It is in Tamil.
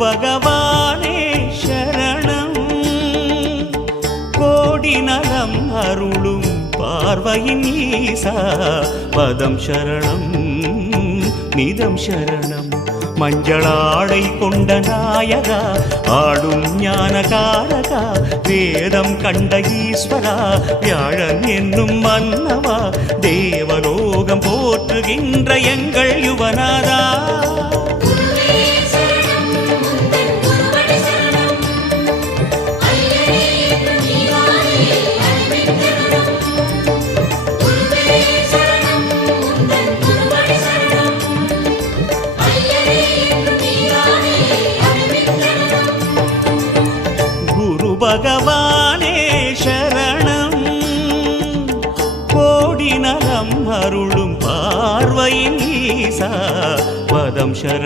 பகவானே சரணம் கோடி நலம் அருளும் பார்வையின் ஈசா பதம் சரணம் நிதம் சரணம் மஞ்சளாடை கொண்ட நாயகா ஆடும் ஞானகாரகா வேதம் கண்ட ஈஸ்வரா வியாழன் என்னும் மன்னவா தேவலோகம் போற்றுகின்ற எங்கள் யுவனாதா பகவானே சரணம் கோடி நலம் அருளும் பார்வையின் ஈசா பதம் சரணம்